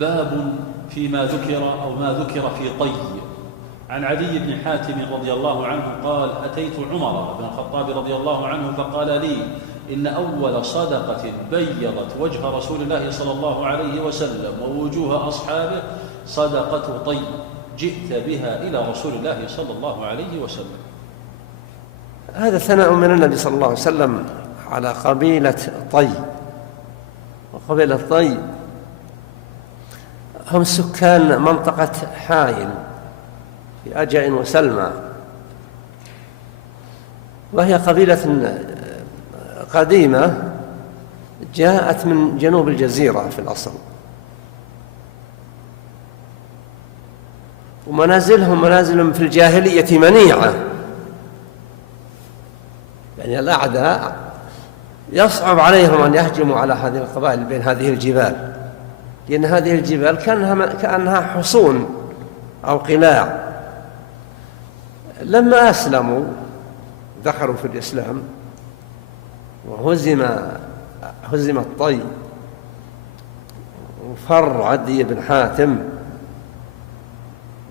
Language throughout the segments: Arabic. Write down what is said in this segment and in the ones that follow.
باب فيما ذكر أو ما ذكر في طي. عن عدي بن حاتم رضي الله عنه قال: أتيت عمر بن الخطاب رضي الله عنه فقال لي: إن أول صدقة بيضت وجه رسول الله صلى الله عليه وسلم ووجوه أصحابه صدقة طي، جئت بها إلى رسول الله صلى الله عليه وسلم. هذا ثناء من النبي صلى الله عليه وسلم على قبيلة طي. وقبيلة طي هم سكان منطقة حائل في أجأ وسلمى، وهي قبيلة قديمة جاءت من جنوب الجزيرة في الأصل، ومنازلهم منازل في الجاهلية منيعة، يعني الأعداء يصعب عليهم أن يهجموا على هذه القبائل بين هذه الجبال، لأن هذه الجبال كأنها حصون أو قلاع. لما أسلموا دخلوا في الإسلام وهزم الطي وفر عدي بن حاتم،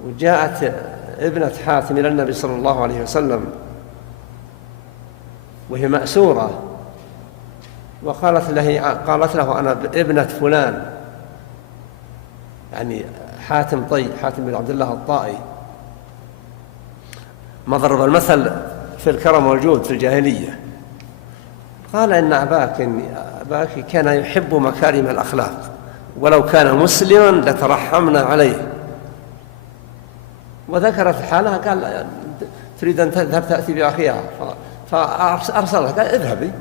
وجاءت ابنة حاتم إلى النبي صلى الله عليه وسلم وهي مأسورة، وقالت له: أنا ابنة فلان، يعني حاتم طي، حاتم بن عبد الله الطائي. مضرب المثل في الكرم والجود في الجاهلية. قال: إن أباك كان يحب مكارم الأخلاق، ولو كان مسلما لترحمنا عليه. وذكرت حالها، قال: تريد أن تذهب تأتي بأخيها؟ فأرسلها قال: اذهبي.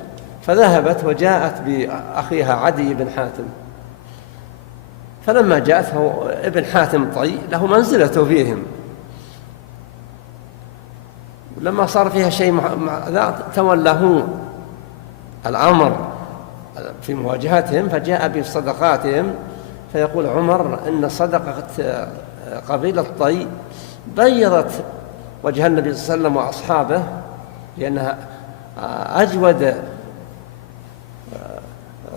فذهبت وجاءت بأخيها عدي بن حاتم. فلما جاءته ابن حاتم طي له منزلته فيهم، لما صار فيها شيء تولى هو الأمر في مواجهتهم، فجاء بصدقاتهم. فيقول عمر: إن صدقة قبيلة طي بيضت وجه النبي صلى الله عليه وسلم وأصحابه، لأنها أجود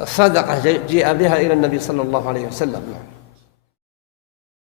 صدقة جاء بها إلى النبي صلى الله عليه وسلم.